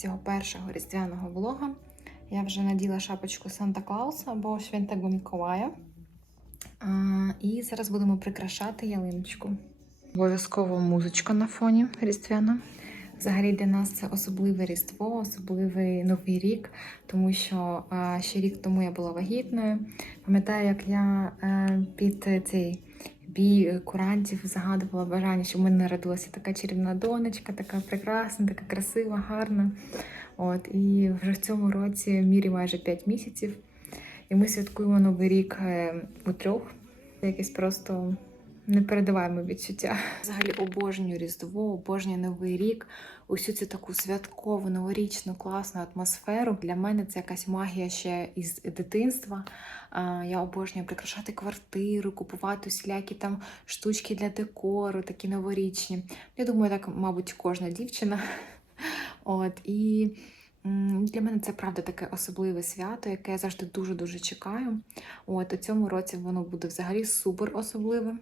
Цього першого різдвяного влога. Я вже наділа шапочку Санта Клауса або Святого Миколая. І зараз будемо прикрашати ялиночку. Обов'язково музичка на фоні різдвяна. Взагалі для нас це особливе різдво, особливий новий рік, тому що ще рік тому я була вагітною. Пам'ятаю, як я е, під цей бій курантів загадувала бажання, щоб в мене народилася така чарівна донечка, така прекрасна, така красива, гарна. От, і вже в цьому році мірі майже 5 місяців. І ми святкуємо Новий рік е, у трьох. Це якесь просто непередаваємо відчуття. Взагалі обожнюю Різдво, обожнюю Новий рік, усю цю таку святкову, новорічну, класну атмосферу. Для мене це якась магія ще із дитинства. Я обожнюю прикрашати квартиру, купувати усілякі там штучки для декору, такі новорічні. Я думаю, так, мабуть, кожна дівчина. От і для мене це правда таке особливе свято, яке я завжди дуже-дуже чекаю. От у цьому році воно буде взагалі супер особливе.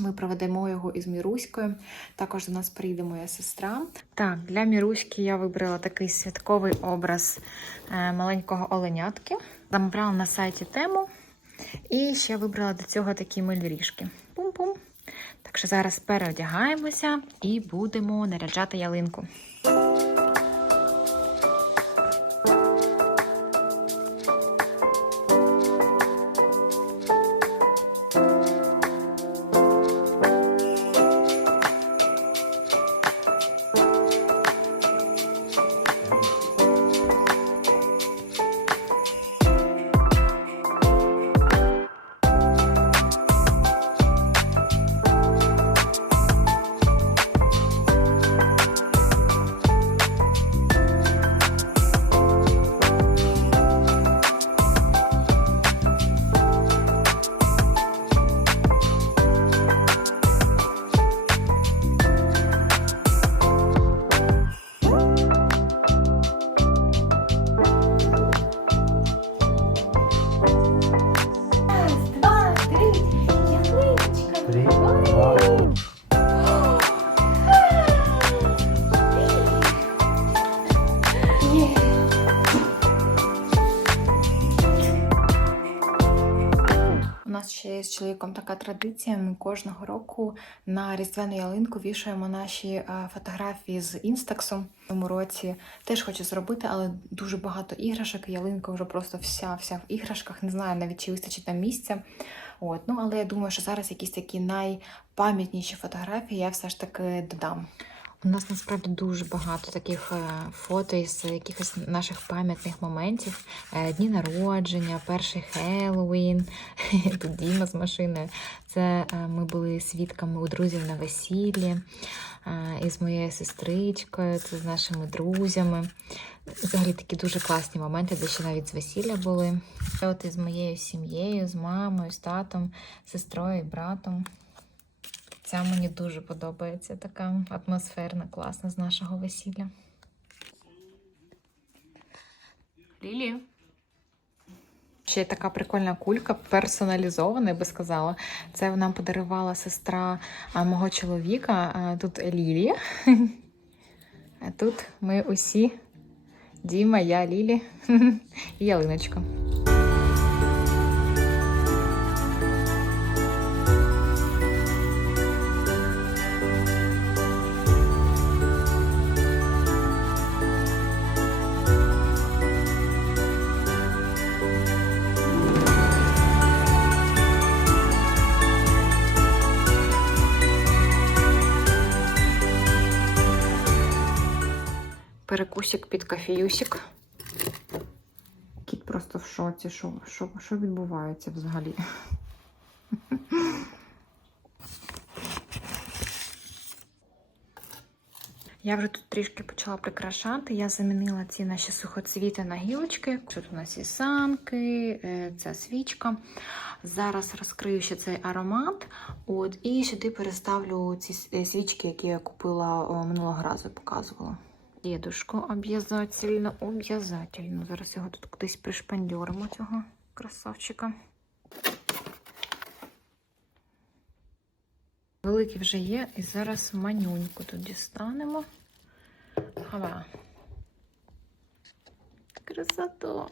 Ми проведемо його із Міруською. Також до нас прийде моя сестра. Так, для Міруськи я вибрала такий святковий образ е, маленького оленятки. Замовляла на сайті тему. І ще вибрала до цього такі миліріжки. Пум-пум. Так що зараз переодягаємося і будемо наряджати ялинку. Чоловіком така традиція. Ми кожного року на різдвяну ялинку вішаємо наші е, фотографії з інстаксу. В цьому році теж хочу зробити, але дуже багато іграшок. Ялинка вже просто вся вся в іграшках. Не знаю навіть чи вистачить нам місця. От ну але я думаю, що зараз якісь такі найпам'ятніші фотографії я все ж таки додам. У нас насправді дуже багато таких е, фото із якихось наших пам'ятних моментів. Е, Дні народження, перший Хеллоуін, тут Діма з машиною. Це е, ми були свідками у друзів на весіллі із моєю сестричкою, це з нашими друзями. Взагалі такі дуже класні моменти, де ще навіть з весілля були. От із моєю сім'єю, з мамою, з татом, сестрою братом. Ця мені дуже подобається, така атмосферна, класна з нашого весілля. Лілі. Ще така прикольна кулька, персоналізована, я би сказала. Це нам подарувала сестра а, мого чоловіка. А, тут Лілі. А тут ми усі. Діма, я, Лілі і ялиночка. Перекусик під кофеюсик. Кіт просто в шоці. Що, що, що відбувається взагалі? Я вже тут трішки почала прикрашати. Я замінила ці наші сухоцвіти на гілочки. Тут у нас і санки, е, ця свічка. Зараз розкрию ще цей аромат. От, і сюди переставлю ці е, свічки, які я купила минулого разу, показувала. Дідушку об'язательно, об'язательно. Зараз його тут кудись пришпандьоримо, цього красавчика. Великий вже є, і зараз манюньку тут дістанемо. Хава. Красота.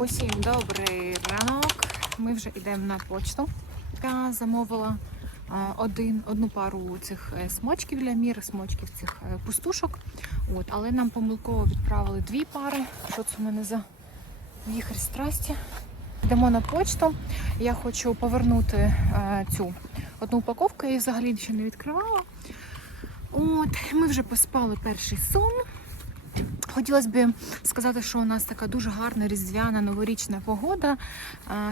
Усім добрий ранок. Ми вже йдемо на почту. Я замовила один, одну пару цих е, смочків для мір, смочків цих е, пустушок. От, але нам помилково відправили дві пари. Що це в мене за віхрь страсті? Йдемо на почту. Я хочу повернути е, цю одну упаковку, я її взагалі ще не відкривала. От, ми вже поспали перший сон. Хотілося б сказати, що у нас така дуже гарна різдвяна новорічна погода,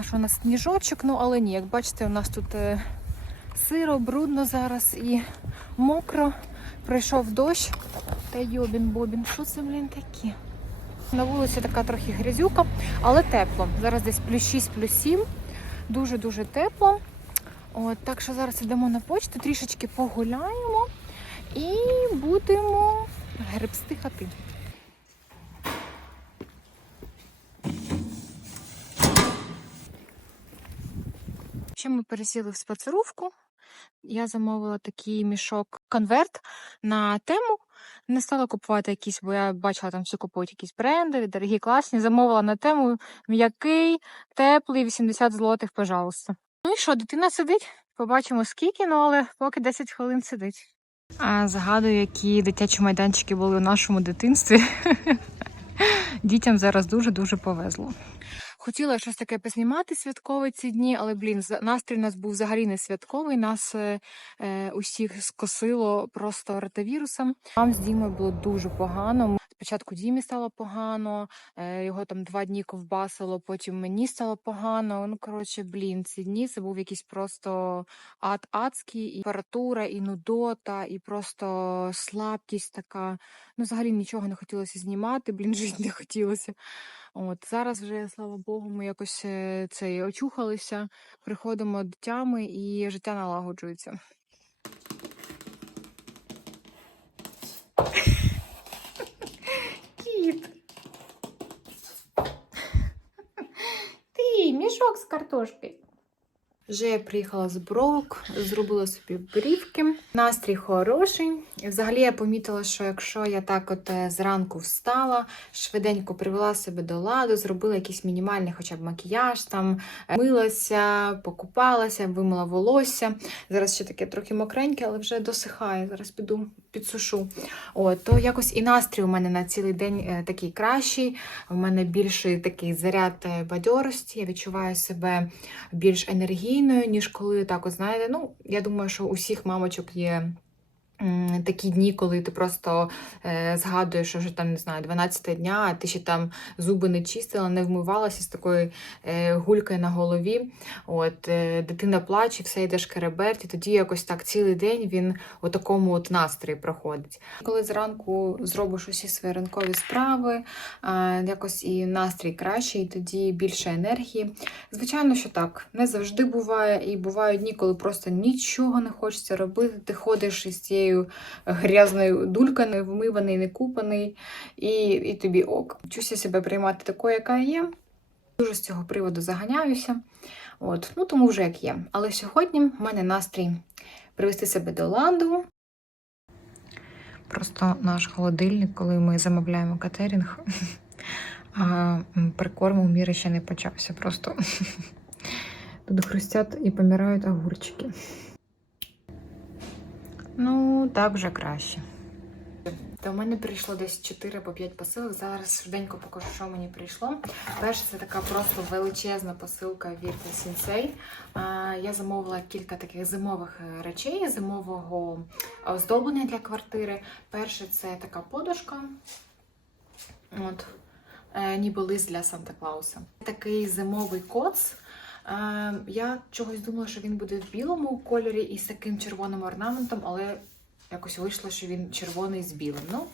що у нас сніжочок, ну але ні, як бачите, у нас тут е, сиро, брудно зараз і мокро. Прийшов дощ та йобін бобін. Що це, блін, таке? На вулиці така трохи грязюка, але тепло. Зараз десь плюс 6, плюс 7. Дуже-дуже тепло. От, так що зараз йдемо на почту, трішечки погуляємо і будемо гребсти хати. Ще ми пересіли в спецрувку. Я замовила такий мішок конверт на тему. Не стала купувати якісь, бо я бачила, там всі купують якісь бренди, дорогі, класні. Замовила на тему м'який, теплий, 80 злотих, пожалуйста. Ну і що, дитина сидить? Побачимо скільки, ну але поки 10 хвилин сидить. А згадую, які дитячі майданчики були у нашому дитинстві. Дітям зараз дуже-дуже повезло. Хотіла щось таке познімати святкове ці дні, але блін, настрій у нас був взагалі не святковий. Нас е, е, усіх скосило просто ротавірусом. Нам з Дімою було дуже погано. Спочатку Дімі стало погано, е, його там два дні ковбасило, потім мені стало погано. Ну коротше, блін, ці дні це був якийсь просто ад адський, і температура, і нудота, і просто слабкість така. Ну, взагалі нічого не хотілося знімати, блін, жити не хотілося. От зараз вже, слава Богу, ми якось це цей очухалися, приходимо до тями і життя налагоджується. Кіт. Ти, мішок з картошки. Вже я приїхала з бровок, зробила собі брівки. Настрій хороший. Взагалі я помітила, що якщо я так от е, зранку встала, швиденько привела себе до ладу, зробила якийсь мінімальний хоча б макіяж, там милася, покупалася, вимила волосся. Зараз ще таке трохи мокреньке, але вже досихає. Зараз піду підсушу. От, то якось і настрій у мене на цілий день е, такий кращий. У мене більший такий заряд е, бадьорості. Я відчуваю себе більш енергійною, ніж коли так, от знаєте, ну я думаю, що у всіх мамочок є. Такі дні, коли ти просто е, згадуєш, що вже там не знаю, 12 дня, а ти ще там зуби не чистила, не вмивалася з такою е, гулькою на голові. От е, дитина плаче, все йде шкереберть, і тоді якось так цілий день він у такому от настрої проходить. Коли зранку зробиш усі свої ранкові справи, е, якось і настрій кращий, і тоді більше енергії. Звичайно, що так, не завжди буває, і бувають дні, коли просто нічого не хочеться робити. Ти ходиш із цією грязною дулькою, не вмиваний, не купаний, і, і тобі ок. Вчуся себе приймати такою, яка є. Дуже з цього приводу заганяюся. От, ну тому вже як є. Але сьогодні в мене настрій привести себе до ладу. Просто наш холодильник, коли ми замовляємо катерінг, а прикорм у міри ще не почався. Просто тут хрустять і помирають огурчики. Ну, так вже краще. До мене прийшло десь 4 або 5 посилок. Зараз швиденько покажу, що мені прийшло. Перше, це така просто величезна посилка від. А, Я замовила кілька таких зимових е, речей, зимового оздоблення для квартири. Перше, це така подушка. От, е, ніби лист для Санта Клауса. Такий зимовий коц. Е, Я чогось думала, що він буде в білому кольорі і з таким червоним орнаментом, але якось вийшло, що він червоний з білим. Ну,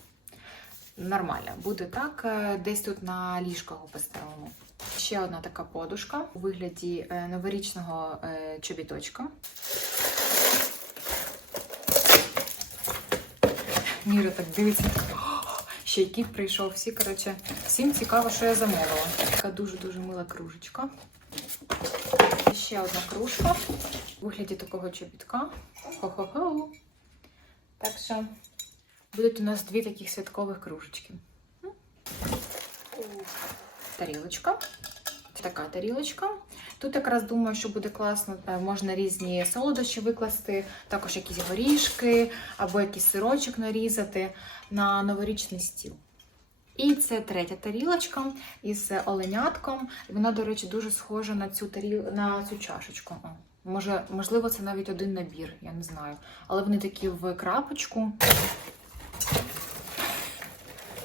нормально, буде так. Е, Десь тут на його поставимо. Ще одна така подушка у вигляді е, новорічного е, чобіточка. Міра так дивиться. Ще й кіт прийшов. Всі, коротше, всім цікаво, що я замовила. Така дуже-дуже мила кружечка. І ще одна кружка у вигляді такого чобітка. Хо-хо-хо. Так що будуть у нас дві таких святкових кружечки. Тарілочка. Така тарілочка. Тут якраз думаю, що буде класно, е, можна різні солодощі викласти, також якісь горішки або якийсь сирочок нарізати на новорічний стіл. І це третя тарілочка із оленятком. Вона, до речі, дуже схожа на цю таріл... на цю чашечку. О, Може, можливо, це навіть один набір, я не знаю. Але вони такі в крапочку.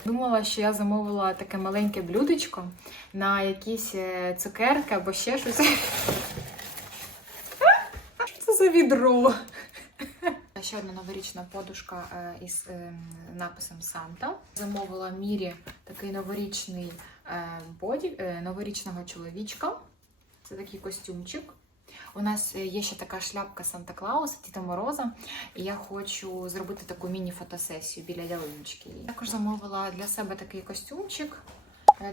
Думала, що я замовила таке маленьке блюдечко на якісь е, цукерки або ще щось. Що це за відро? Ще одна новорічна подушка е, із е, написом Санта. Замовила Мірі такий новорічний е, боді, новорічного чоловічка. Це такий костюмчик. У нас є ще така шляпка Санта Клауса, Діда Мороза, і я хочу зробити таку міні-фотосесію біля ялиночки. Також замовила для себе такий костюмчик.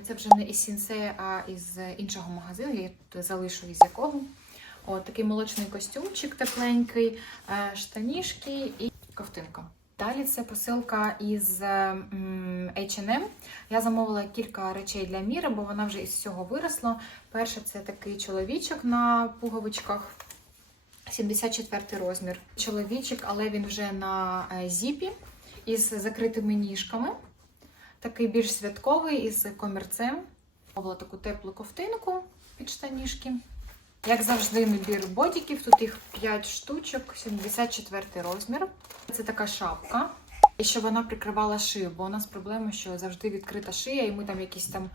Це вже не із Сінсея, а із іншого магазину. Я тут залишу із якого. От такий молочний костюмчик тепленький, е, штанішки і ковтинка. Далі це посилка із H&M. Я замовила кілька речей для Міри, бо вона вже із всього виросла. Перше це такий чоловічок на пуговичках. 74 розмір. Чоловічок, але він вже на е, зіпі із закритими ніжками. Такий більш святковий із комірцем. Замовила таку теплу ковтинку під штанішки. Як завжди, набір бодіків. Тут їх 5 штучок, 74 розмір. Це така шапка. І щоб вона прикривала шию, бо у нас проблема, що завжди відкрита шия, і ми там якісь там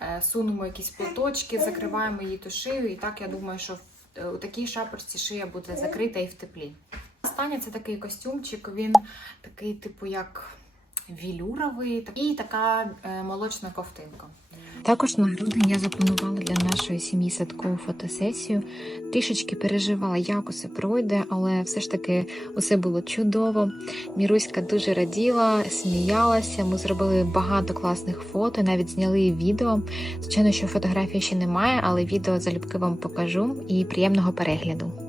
е, сунемо якісь платочки, закриваємо її ту шию. І так я думаю, що е, у такій шапочці шия буде закрита і в теплі. Останнє це такий костюмчик, він такий, типу, як вілюровий, і така е, молочна ковтинка. Також на грудень я запланувала для нашої сім'ї святкову фотосесію. Трішечки переживала, як усе пройде, але все ж таки усе було чудово. Міруська дуже раділа, сміялася. Ми зробили багато класних фото, навіть зняли відео. Звичайно, що фотографії ще немає, але відео залюбки вам покажу і приємного перегляду.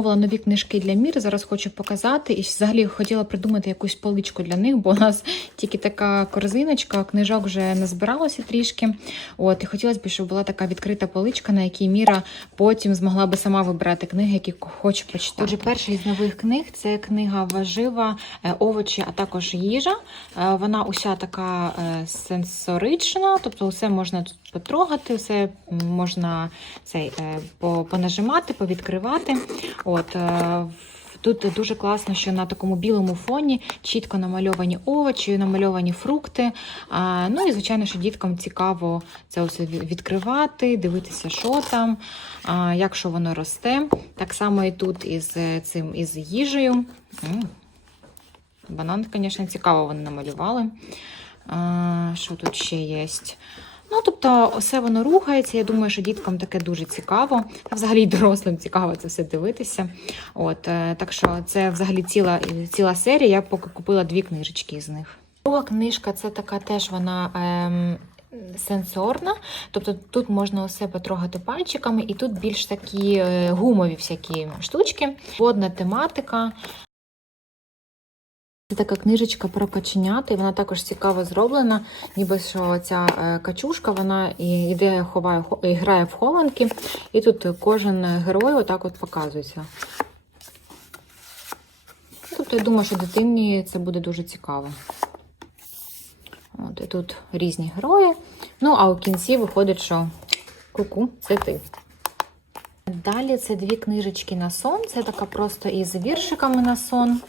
Замовила нові книжки для Міри. Зараз хочу показати. І взагалі хотіла придумати якусь поличку для них, бо у нас тільки така корзиночка, книжок вже назбиралося трішки. От і хотілося б, щоб була така відкрита поличка, на якій Міра потім змогла би сама вибирати книги, які хоче почитати. Отже, перша із нових книг це книга Важива, е, овочі, а також їжа. Е, Вона уся така е, сенсорична, тобто все можна тут потрогати, все можна цей е, по- понажимати, повідкривати. От е, тут дуже класно, що на такому білому фоні чітко намальовані овочі, намальовані фрукти. Ну і звичайно, що діткам цікаво це все відкривати, дивитися, що там, як що воно росте. Так само і тут із е, цим із їжею. Банан, звісно, цікаво вони намалювали. Що тут ще є? Ну, тобто, все воно рухається. Я думаю, що діткам таке дуже цікаво. Та взагалі дорослим цікаво це все дивитися. От, е, так що це взагалі ціла, ціла серія. Я поки купила дві книжечки з них. Друга книжка це така теж вона. Ем... Сенсорна, тобто тут можна усе потрогати пальчиками, і тут більш такі е, гумові всякі штучки, водна тематика. Це така книжечка про каченят, і вона також цікаво зроблена, ніби що ця е, качушка вона йде, ховає, і грає в хованки, і тут кожен герой отак от показується. Тобто я думаю, що дитині це буде дуже цікаво. От, і тут різні герої. Ну, а у кінці виходить, що ку-ку, це ти. Далі це дві книжечки на сон. Це така просто із віршиками на сон.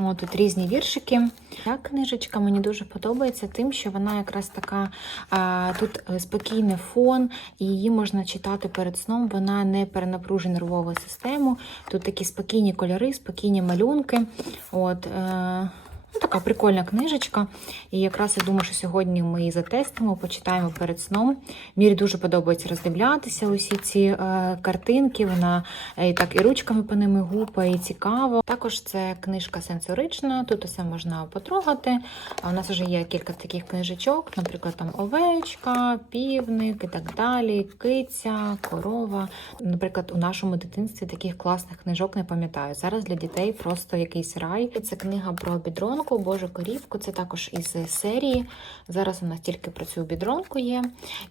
О, тут різні віршики. Ця книжечка мені дуже подобається тим, що вона якраз така а, тут е, спокійний фон, і її можна читати перед сном. Вона не перенапружує нервову систему. Тут такі спокійні кольори, спокійні малюнки. От, е, ну, така прикольна книжечка. І якраз я думаю, що сьогодні ми її затестимо, почитаємо перед сном. Мірі дуже подобається роздивлятися усі ці е, картинки. Вона е, і так і ручками по ними гупає, і цікаво. Також це книжка сенсорична, тут усе можна потрогати. А у нас вже є кілька таких книжечок, наприклад, там овечка, півник і так далі, киця, корова. Наприклад, у нашому дитинстві таких класних книжок не пам'ятаю. Зараз для дітей просто якийсь рай. Це книга про бідронку, Божу корівку. Це також із серії. Зараз у нас тільки про цю бідронку є.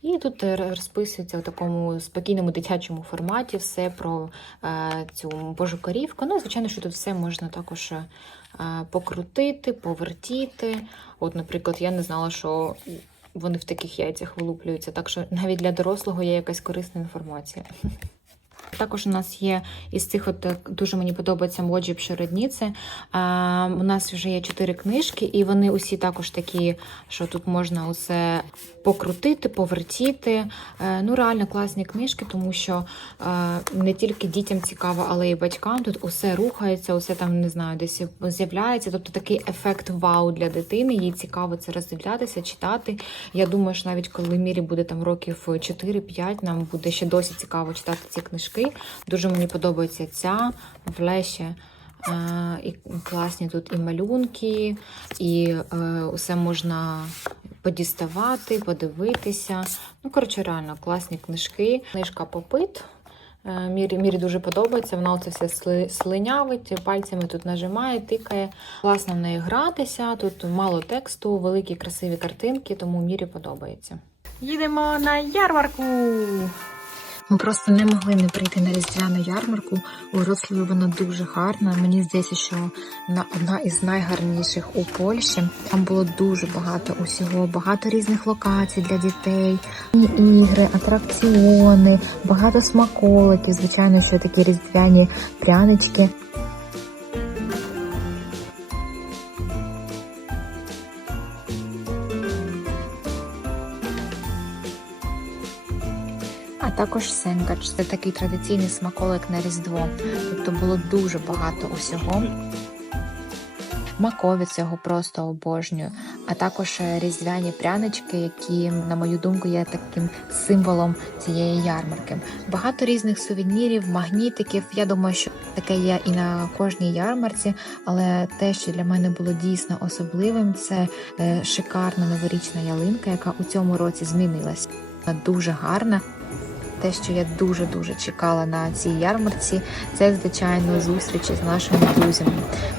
І тут е, розписується у такому спокійному дитячому форматі все про е, цю божу корівку. Ну, звичайно, що тут все можна також е, покрутити, повертіти. От, наприклад, я не знала, що вони в таких яйцях вилуплюються, так що навіть для дорослого є якась корисна інформація. Також у нас є із цих, от е, дуже мені подобається Моджі Пшеродніці. А, у нас вже є чотири книжки, і вони усі також такі, що тут можна усе покрутити, повертіти. Е, ну, реально класні книжки, тому що е, не тільки дітям цікаво, але й батькам. Тут усе рухається, усе там не знаю, десь з'являється. Тобто такий ефект вау для дитини. Їй цікаво це роздивлятися, читати. Я думаю, що навіть коли Мірі буде там років 4-5, нам буде ще досі цікаво читати ці книжки. Дуже мені подобається ця в Леші. Е, і класні тут і малюнки, і е, усе можна подіставати, подивитися. Ну, коротше, реально класні книжки. Книжка Попит. Е, Мірі, Мірі дуже подобається. Вона оце все сли- слинявить, пальцями тут нажимає, тикає. Класно в неї гратися. Тут мало тексту, великі красиві картинки, тому Мірі подобається. Їдемо на ярмарку! Ми просто не могли не прийти на різдвяну ярмарку. У Вроцлаві вона дуже гарна. Мені здається, що вона одна із найгарніших у Польщі. Там було дуже багато усього, багато різних локацій для дітей, ігри, атракціони, багато смаколиків. Звичайно, що такі різдвяні прянички. А також сенгач це такий традиційний смаколик на Різдво. Тобто було дуже багато усього. Макові цього просто обожнюю, а також е, різдвяні прянички, які, на мою думку, є таким символом цієї ярмарки. Багато різних сувенірів, магнітиків. Я думаю, що таке є і на кожній ярмарці, але те, що для мене було дійсно особливим, це е, шикарна новорічна ялинка, яка у цьому році змінилась. Вона дуже гарна. Те, що я дуже-дуже чекала на цій ярмарці, це, звичайно, зустрічі з нашими друзями.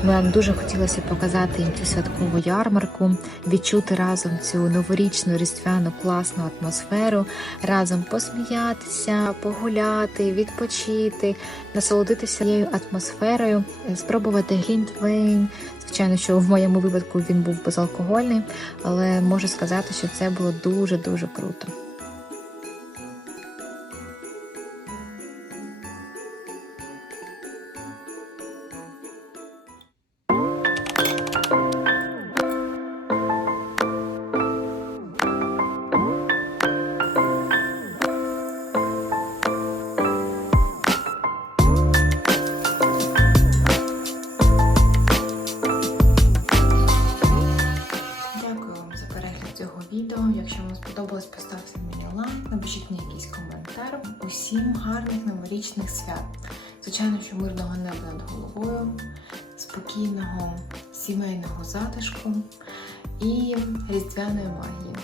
Нам дуже хотілося показати їм цю святкову ярмарку, відчути разом цю новорічну різдвяну класну атмосферу, разом посміятися, погуляти, відпочити, насолодитися цією атмосферою, спробувати глінтвейн. Звичайно, що в моєму випадку він був безалкогольний, але можу сказати, що це було дуже дуже круто. Звичайно, що мирного неба над головою, спокійного сімейного затишку і різдвяної магії.